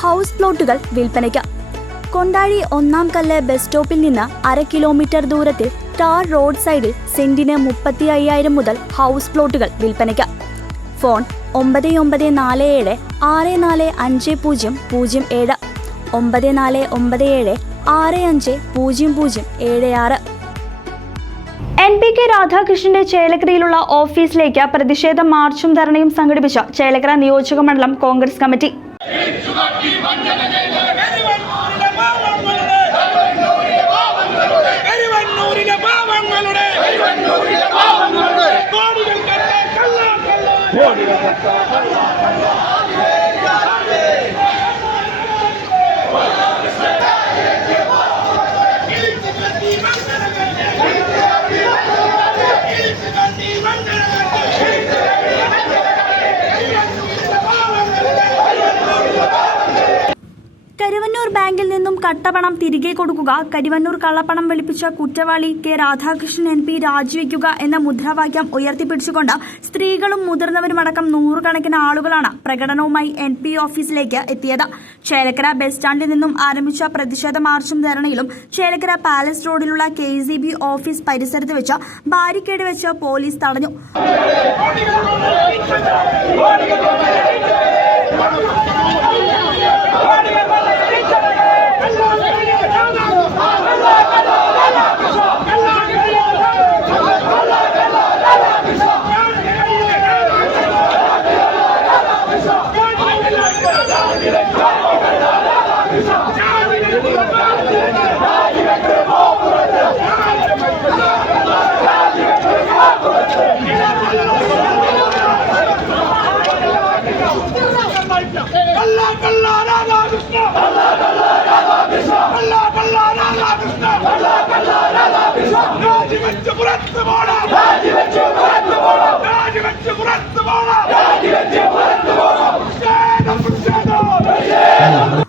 House പ്ലോട്ടുകൾ വിൽപ്പനയ്ക്ക്. കൊണ്ടാഴി 1-ാം കല്ല് ബസ് സ്റ്റോപ്പിൽ നിന്ന് 1/2 കിലോമീറ്റർ ദൂരത്തിൽ ടാർ റോഡ് സൈഡിൽ സെന്റിന് 35,000 മുതൽ ഹൗസ് പ്ലോട്ടുകൾ വിൽപ്പനയ്ക്ക്. ഫോൺ 9947 645007 9497 650076. NPK രാധാകൃഷ്ണന്റെ ചേലക്കരയിലുള്ള ഓഫീസിലേക്ക് പ്രതിഷേധ മാർച്ചും ധർണയും സംഘടിപ്പിച്ച ചേലക്കര നിയോജക മണ്ഡലം കോൺഗ്രസ് കമ്മിറ്റി. കരുവന്നൂർ ബാങ്കിൽ നിന്നും കട്ടപ്പണം തിരികെ കൊടുക്കുക, കരുവന്നൂർ കള്ളപ്പണം വെളുപ്പിച്ച കുറ്റവാളി കെ രാധാകൃഷ്ണൻ MP രാജിവെക്കുക എന്ന മുദ്രാവാക്യം ഉയർത്തിപ്പിടിച്ചുകൊണ്ട് സ്ത്രീകളും മുതിർന്നവരുമടക്കം നൂറുകണക്കിന് ആളുകളാണ് പ്രകടനവുമായി NP ഓഫീസിലേക്ക് എത്തിയത്. ചേലക്കര ബസ് സ്റ്റാൻഡിൽ നിന്നും ആരംഭിച്ച പ്രതിഷേധ മാർച്ചും ധർണയിലും ചേലക്കര പാലസ് റോഡിലുള്ള KCB ഓഫീസ് പരിസരത്ത് വെച്ച് ബാരിക്കേഡ് വെച്ച് പോലീസ് തടഞ്ഞു.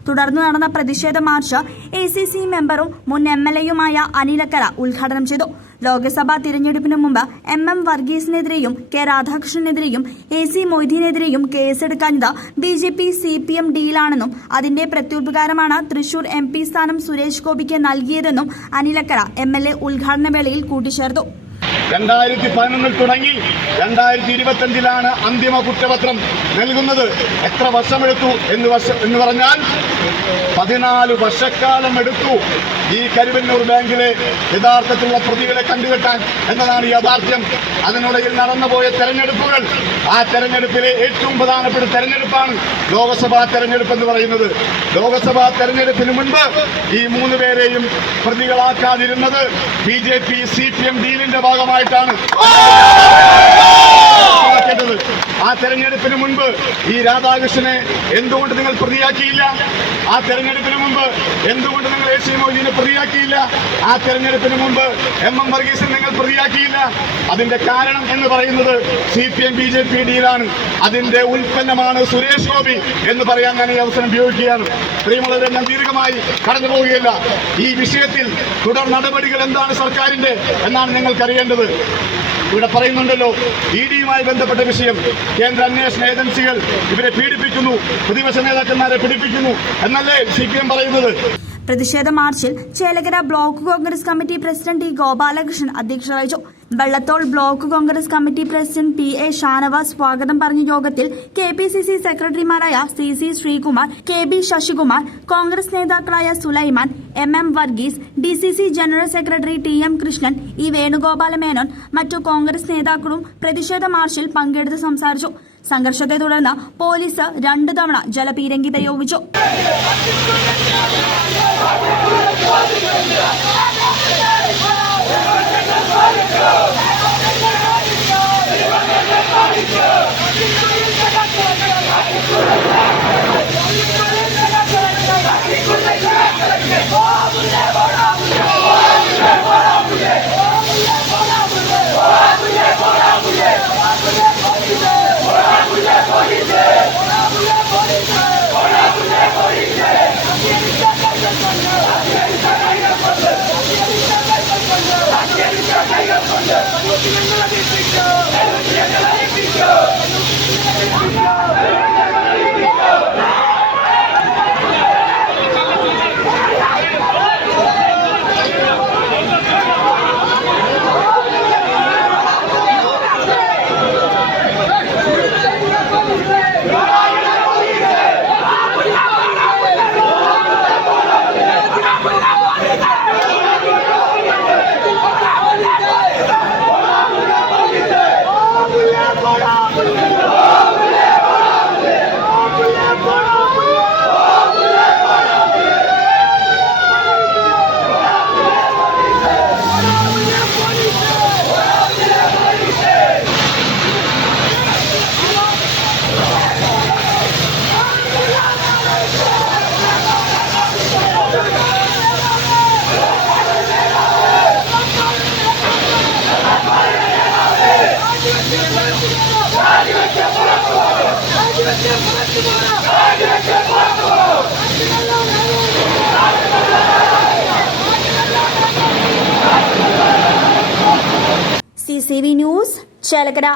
തുടർന്ന് നടന്ന പ്രതിഷേധ മാർച്ച് ACC മെമ്പറും മുൻ MLAയുമായ അനിലക്കര ഉദ്ഘാടനം ചെയ്തു. ലോക്സഭാ തിരഞ്ഞെടുപ്പിന് മുമ്പ് MM വർഗീസിനെതിരെയും കെ രാധാകൃഷ്ണനെതിരെയും AC മൊയ്തീനെതിരെയും കേസെടുക്കാഞ്ഞത് BJP CPM ഡീലാണെന്നും അതിന്റെ പ്രത്യുപകാരമാണ് തൃശൂർ MP സ്ഥാനം സുരേഷ് ഗോപിക്ക് നൽകിയതെന്നും അനിലക്കര MLA ഉദ്ഘാടന വേളയിൽ കൂട്ടിച്ചേർത്തു. 2011 തുടങ്ങി 2025 അന്തിമ കുറ്റപത്രം നൽകുന്നത്. എത്ര വർഷമെടുത്തു എന്ന് പറഞ്ഞാൽ 14 വർഷക്കാലം എടുത്തു ഈ കരുവന്നൂർ ബാങ്കിലെ യഥാർത്ഥത്തിലുള്ള പ്രതികളെ കണ്ടുകെട്ടാൻ എന്നതാണ് യാഥാർത്ഥ്യം. അതിനിടയിൽ നടന്നുപോയ തെരഞ്ഞെടുപ്പുകൾ, ആ തെരഞ്ഞെടുപ്പിലെ ഏറ്റവും പ്രധാനപ്പെട്ട തെരഞ്ഞെടുപ്പാണ് ലോക്സഭാ തെരഞ്ഞെടുപ്പ് എന്ന് പറയുന്നത്. ലോക്സഭാ തെരഞ്ഞെടുപ്പിന് മുൻപ് ഈ 3 പേരെയും പ്രതികളാക്കാതിരുന്നത് BJP CPM ഡീലിന്റെ ഭാഗമായിട്ടാണ്. ആ തെരഞ്ഞെടുപ്പിന് മുൻപ് ഈ രാധാകൃഷ്ണനെ എന്തുകൊണ്ട് നിങ്ങൾ പ്രതിയാക്കിയില്ല? ആ തെരഞ്ഞെടുപ്പിന് മുമ്പ് എന്തുകൊണ്ട് നിങ്ങൾ AC മൊയ്തീനെ പ്രതിയാക്കിയില്ല? ആ തെരഞ്ഞെടുപ്പിന് മുമ്പ് MM വർഗീസിനെ നിങ്ങൾ പ്രതിയാക്കിയില്ല? അതിന്റെ കാരണം എന്ന് പറയുന്നത് CPM BJP ഡീലാണ്. അതിന്റെ ഉൽപ്പന്നമാണ് സുരേഷ് ഗോപി എന്ന് പറയാൻ ഞാൻ ഈ അവസരം ഉപയോഗിക്കുകയാണ്. പ്രിയമുള്ളവരെ, ഞാൻ ദീർഘമായി കടന്നു പോവുകയില്ല. ഈ വിഷയത്തിൽ തുടർ നടപടികൾ എന്താണ് സർക്കാരിന്റെ എന്നാണ് ഞങ്ങൾക്കറിയേണ്ടത്. ഇവിടെ പറയുന്നുണ്ടല്ലോ, EDയുമായി ബന്ധപ്പെട്ട വിഷയം, കേന്ദ്ര അന്വേഷണ ഏജൻസികൾ ഇവരെ പീഡിപ്പിക്കുന്നു, പ്രതിപക്ഷ നേതാക്കന്മാരെ പീഡിപ്പിക്കുന്നു എന്നല്ലേ CPM പറയുന്നത്? പ്രതിഷേധ മാർച്ചിൽ Chelakkara block Congress committee president T Gopalakrishnan അധ്യക്ഷത വഹിച്ചു. Vallathol block Congress committee president PA Shanavas സ്വാഗതം പറഞ്ഞ യോഗത്തിൽ KPCC സെക്രട്ടറിമാരായ CC ശ്രീകുമാർ, KB ശശികുമാർ, കോൺഗ്രസ് നേതാക്കളായ Sulaiman, MM Varghese, DCC general secretary TM Krishnan, E Venugopala Menon, മറ്റു കോൺഗ്രസ് നേതാക്കളും പ്രതിഷേധ മാർച്ചിൽ പങ്കെടുത്ത് സംസാരിച്ചു. സംഘർഷത്തെ തുടർന്ന് പോലീസ് 2 തവണ ജലപീരങ്കി പ്രയോഗിച്ചു. CCV news Chelakkara.